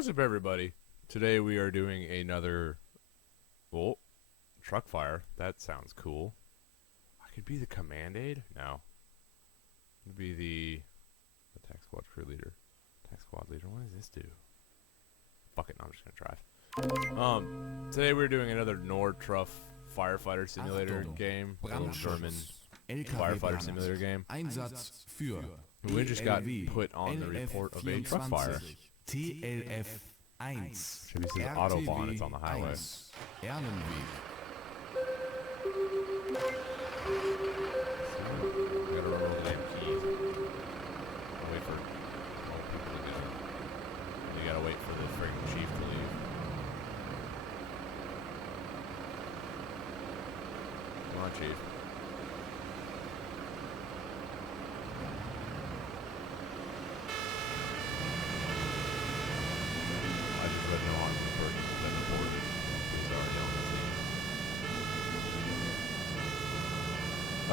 What's up, everybody? Today we are doing another, truck fire. That sounds cool. I could be the command aide? No. I'd be the attack squad crew leader. Attack squad leader, what does this do? Fuck it, no, I'm just gonna drive. Today we're doing another Nordtruff firefighter simulator game. A little German firefighter simulator game. Einsatz für We just got put on the report of a truck fire. TLF 1. Should be says Autobahn, it's on the highway. Erlenweg. We gotta remember the damn keys. Wait for all people to get in. You gotta wait for the friggin' chief to leave. Come on, chief. I just read no harm to the person who's been reported. He's already on the scene.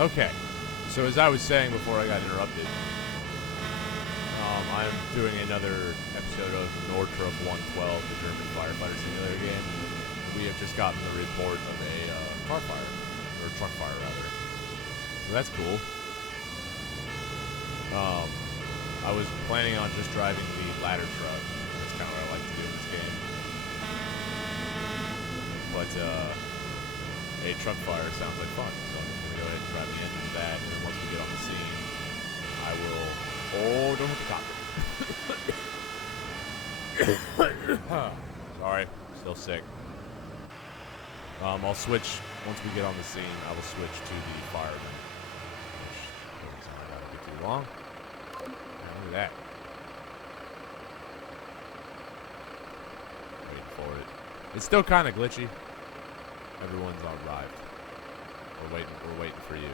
Okay, so as I was saying before I got interrupted, I'm doing another episode of Nordtruff 112, the German firefighter simulator game. We have just gotten the report of a car fire, or truck fire rather. So that's cool. I was planning on just driving the ladder truck. That's kind of what I like to do in this game. But a truck fire sounds like fun, so I'm just gonna go ahead and drive the engine to that, and then once we get on the scene, I will. Oh, don't hit the top. Sorry, still sick. I'll switch once we get on the scene. I will switch to the fireman, which doesn't sound like that'll be too long. Look at that. Waiting for it. It's still kind of glitchy. Everyone's arrived. We're waiting for you.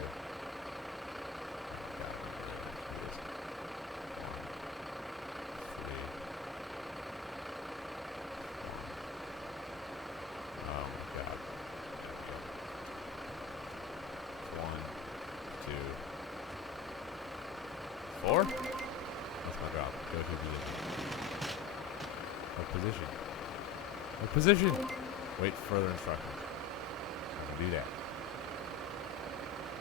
Oh my god. 1, 2, 4. That's my drop. Go to position. What position? What position? Wait for further instructions. I can do that.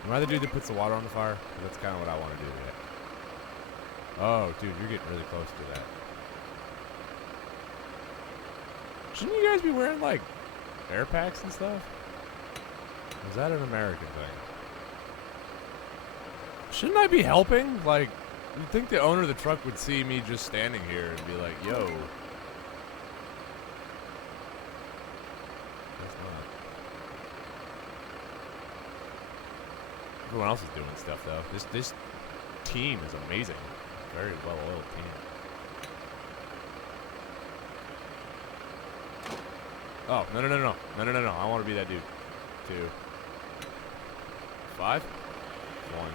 Am I the dude that puts the water on the fire? That's kind of what I want to do. Yeah. Oh, dude, you're getting really close to that. Shouldn't you guys be wearing, like, air packs and stuff? Is that an American thing? Shouldn't I be helping? Like, you'd think the owner of the truck would see me just standing here and be like, yo. That's not. Everyone else is doing stuff, though. This team is amazing. Very well-oiled team. Oh, no. No. I want to be that dude. 2. 5. 1,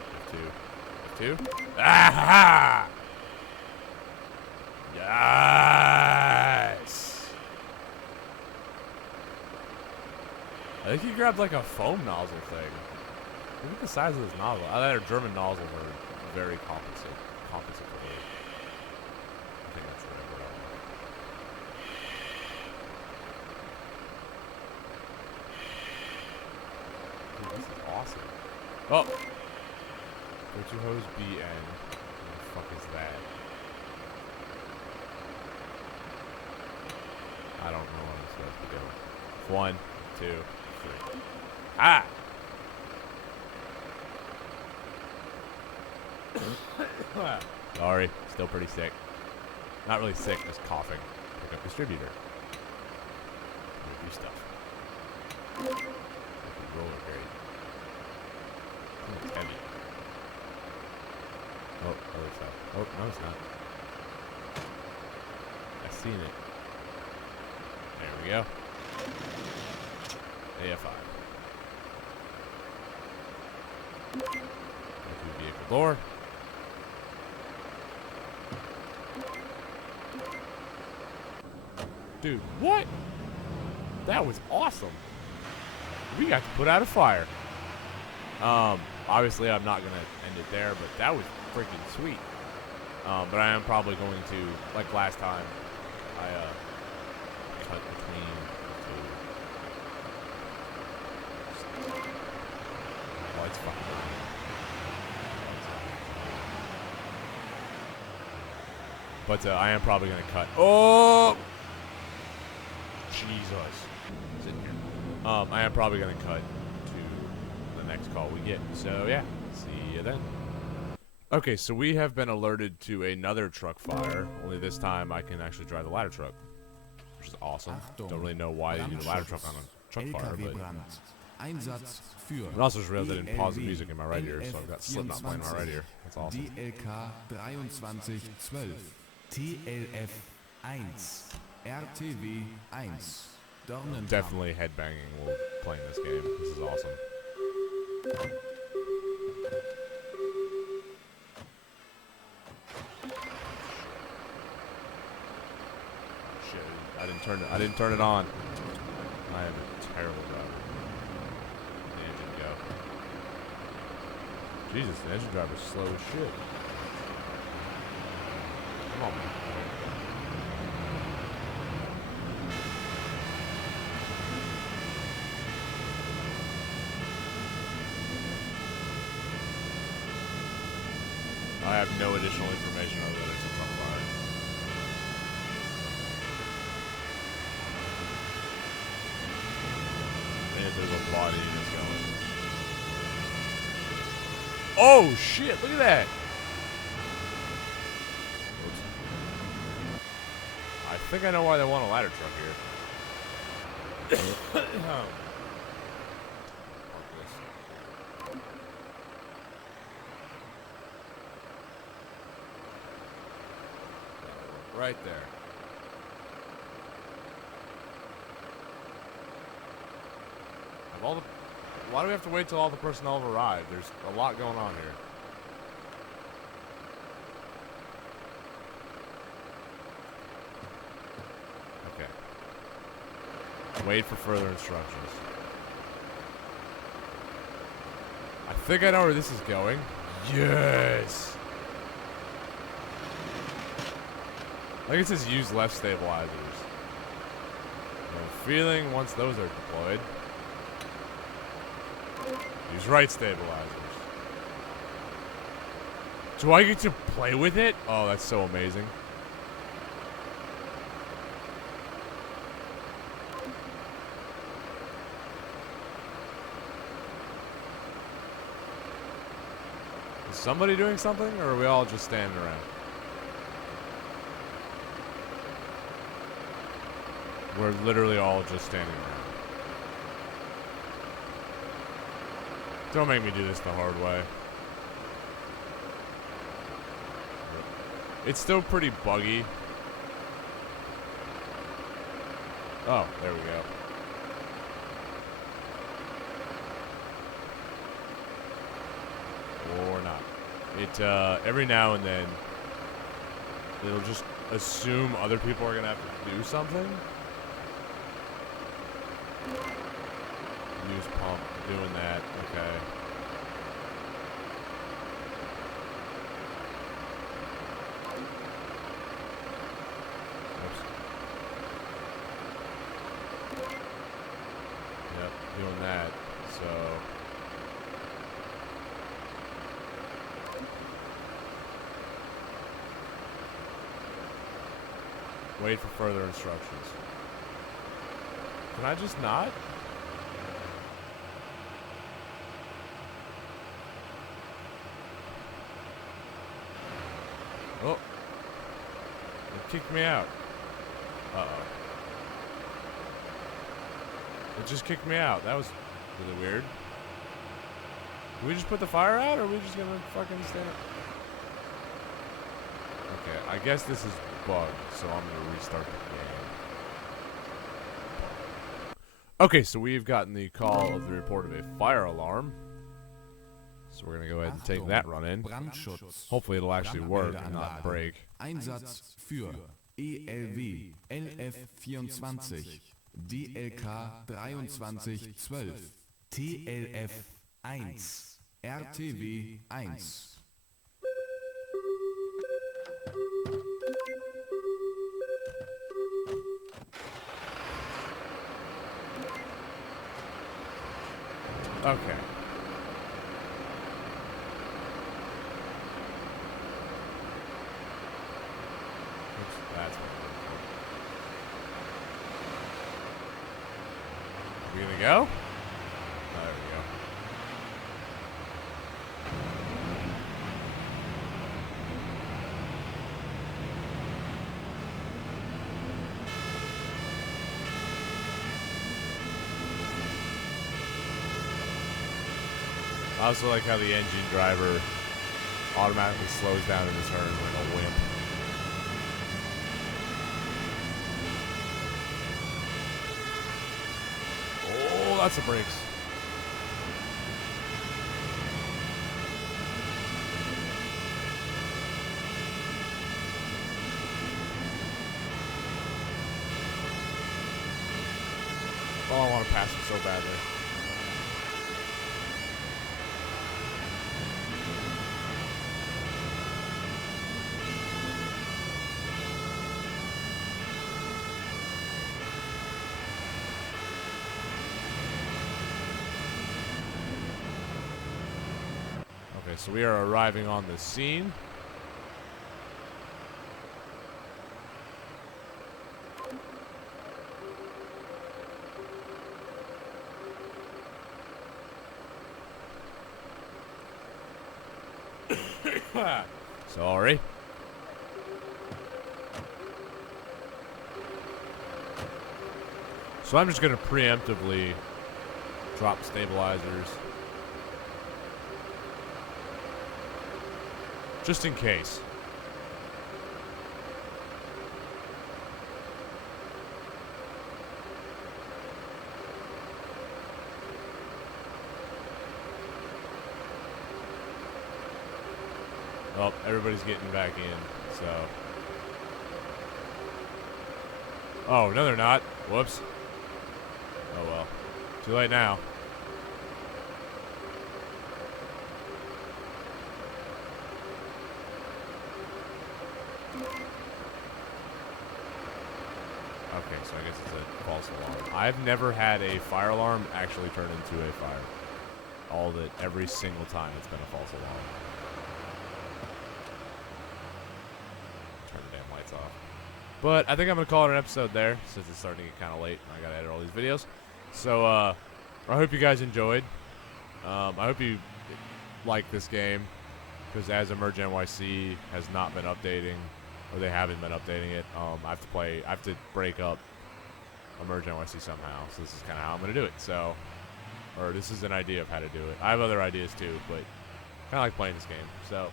2. Ah! Yes! I think he grabbed like a foam nozzle thing. Look at the size of this nozzle. Our German nozzles are very compensatory. I think that's the right word. Dude, this is awesome. Oh! Go to hose BN. What the fuck is that? I don't know what I'm supposed to do. 1, 2, 3. Ah! Sorry, still pretty sick. Not really sick, just coughing. Pick up distributor. Do stuff. Roller grade. It's heavy. Oh, other side. Oh, no, it's not. I seen it. There we go. AFI. Go to vehicle door. Dude, what? That was awesome. We got to put out a fire. Obviously, I'm not going to end it there, but that was freaking sweet. But I am probably going to, like last time, I But I am probably going to cut. Oh! Jesus. Sit here. I am probably going to cut to the next call we get. So, yeah. See you then. Okay, so we have been alerted to another truck fire. Only this time I can actually drive the ladder truck, which is awesome. Don't really know why they do the ladder truck on a truck fire, but Einsatz für I also just realized I didn't pause the music in my right ear, so I've got Slipknot playing in my right ear. That's awesome. DLK 2312, TLF 1, RTW 1, Dornenthal. Definitely headbanging while playing this game. This is awesome. Shit, I didn't turn it on. I am a terrible driver. The engine go. Jesus, the engine driver's slow as shit. Come on, man. I have no additional information other than it's a truck fire. And there's a body that's going. Oh shit! Look at that. Oops. I think I know why they want a ladder truck here. Right there. Why do we have to wait till all the personnel have arrived? There's a lot going on here. Okay. Wait for further instructions. I think I know where this is going. Yes! I think it says use left stabilizers. I have a feeling once those are deployed, use right stabilizers. Do I get to play with it? Oh, that's so amazing. Is somebody doing something, or are we all just standing around? We're literally all just standing around. Don't make me do this the hard way. It's still pretty buggy. Oh, there we go. Or not. It, every now and then, it'll just assume other people are gonna have to do something. Use pump, doing that, okay. Oops. Yep, doing that, so. Wait for further instructions. Can I just not? Oh. It kicked me out. Uh-oh. It just kicked me out. That was really weird. Did we just put the fire out, or are we just gonna fucking stand up? Okay, I guess this is bugged, so I'm gonna restart the game. Okay, so we've gotten the call of the report of a fire alarm. So we're gonna go ahead and take that run in. Brandschutz. Hopefully it'll actually work and not break. Einsatz für ELW LF24, DLK 2312, TLF 1, RTW 1. Okay. We gonna go? Oh, there we go. I also like how the engine driver automatically slows down in the turn like a wimp. Oh, lots of brakes. Oh, I want to pass him so badly. Okay, so we are arriving on the scene. Sorry. So I'm just going to preemptively drop stabilizers. Just in case. Oh, everybody's getting back in, so. Oh, no, they're not. Whoops. Oh, well. Too late now. Okay, so I guess it's a false alarm. I've never had a fire alarm actually turn into a fire. Every single time it's been a false alarm. Turn the damn lights off. But I think I'm going to call it an episode there, since it's starting to get kind of late and I got to edit all these videos. So, I hope you guys enjoyed. I hope you like this game, because as Emerge NYC has not been updating, or they haven't been updating it, I have to break up Emerge NYC somehow. So this is kind of how I'm going to do it. So, or this is an idea of how to do it. I have other ideas too, but kind of like playing this game. So,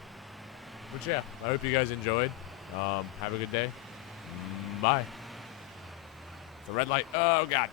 but yeah, I hope you guys enjoyed. Have a good day. Bye. The red light. Oh, God.